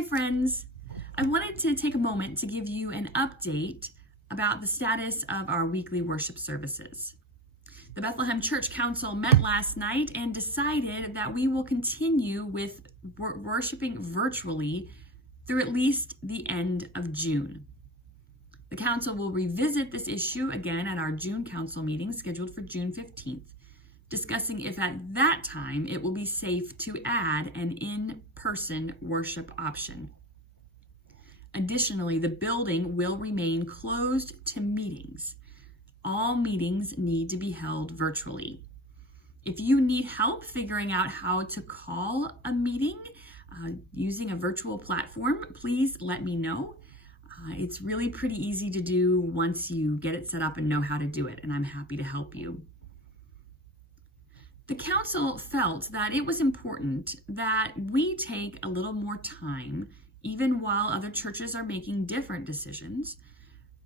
Hi friends, I wanted to take a moment to give you an update about the status of our weekly worship services. The Bethlehem Church Council met last night and decided that we will continue with worshiping virtually through at least the end of June. The council will revisit this issue again at our June council meeting scheduled for June 15th, discussing if at that time it will be safe to add an in-person worship option. Additionally, the building will remain closed to meetings. All meetings need to be held virtually. If you need help figuring out how to call a meeting using a virtual platform, please let me know. It's really pretty easy to do once you get it set up and know how to do it, and I'm happy to help you. The council felt that it was important that we take a little more time, even while other churches are making different decisions,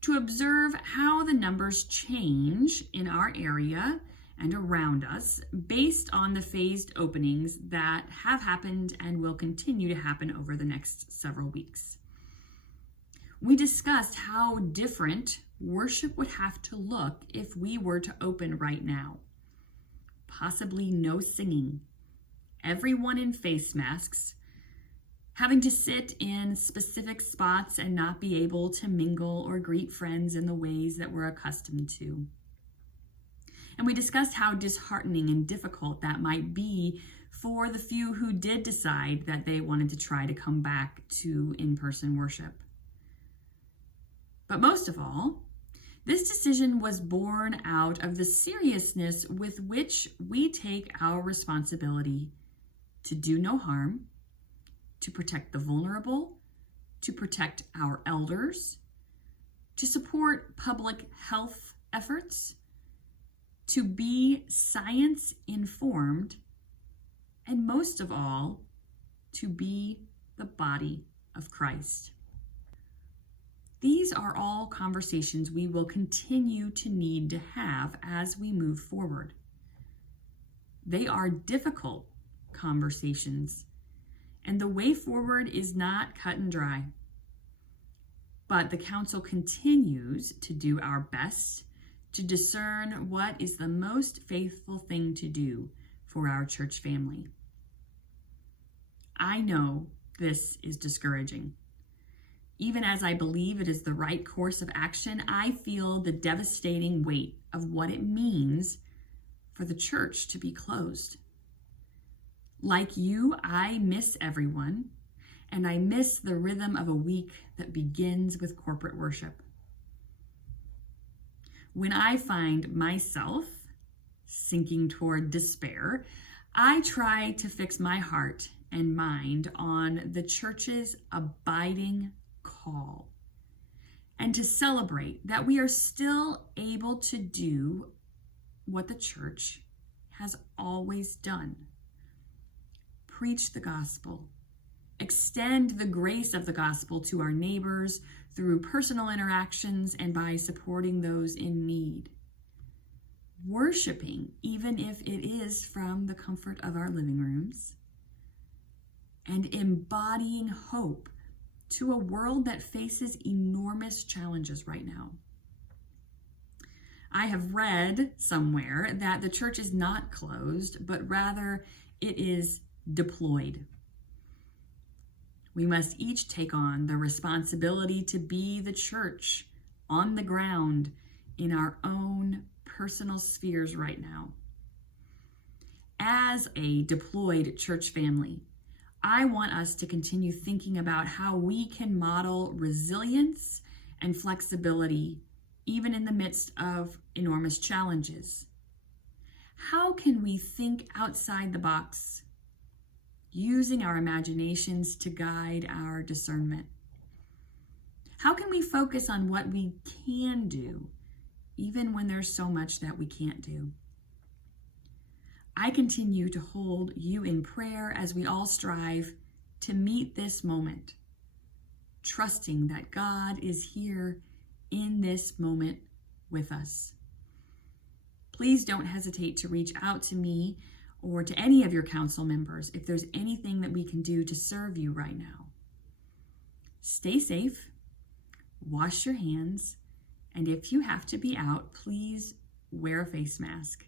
to observe how the numbers change in our area and around us based on the phased openings that have happened and will continue to happen over the next several weeks. We discussed how different worship would have to look if we were to open right now. Possibly no singing, everyone in face masks, having to sit in specific spots and not be able to mingle or greet friends in the ways that we're accustomed to. And we discussed how disheartening and difficult that might be for the few who did decide that they wanted to try to come back to in-person worship. But most of all, this decision was born out of the seriousness with which we take our responsibility to do no harm, to protect the vulnerable, to protect our elders, to support public health efforts, to be science-informed, and most of all, to be the body of Christ. These are all conversations we will continue to need to have as we move forward. They are difficult conversations, and the way forward is not cut and dry. But the council continues to do our best to discern what is the most faithful thing to do for our church family. I know this is discouraging. Even as I believe it is the right course of action, I feel the devastating weight of what it means for the church to be closed. Like you, I miss everyone, and I miss the rhythm of a week that begins with corporate worship. When I find myself sinking toward despair, I try to fix my heart and mind on the church's abiding call and to celebrate that we are still able to do what the church has always done. Preach the gospel, extend the grace of the gospel to our neighbors through personal interactions and by supporting those in need. Worshiping, even if it is from the comfort of our living rooms, and embodying hope to a world that faces enormous challenges right now. I have read somewhere that the church is not closed, but rather it is deployed. We must each take on the responsibility to be the church on the ground in our own personal spheres right now. As a deployed church family, I want us to continue thinking about how we can model resilience and flexibility even in the midst of enormous challenges. How can we think outside the box, using our imaginations to guide our discernment? How can we focus on what we can do, even when there's so much that we can't do? I continue to hold you in prayer as we all strive to meet this moment, trusting that God is here in this moment with us. Please don't hesitate to reach out to me or to any of your council members if there's anything that we can do to serve you right now. Stay safe, wash your hands, and if you have to be out, please wear a face mask.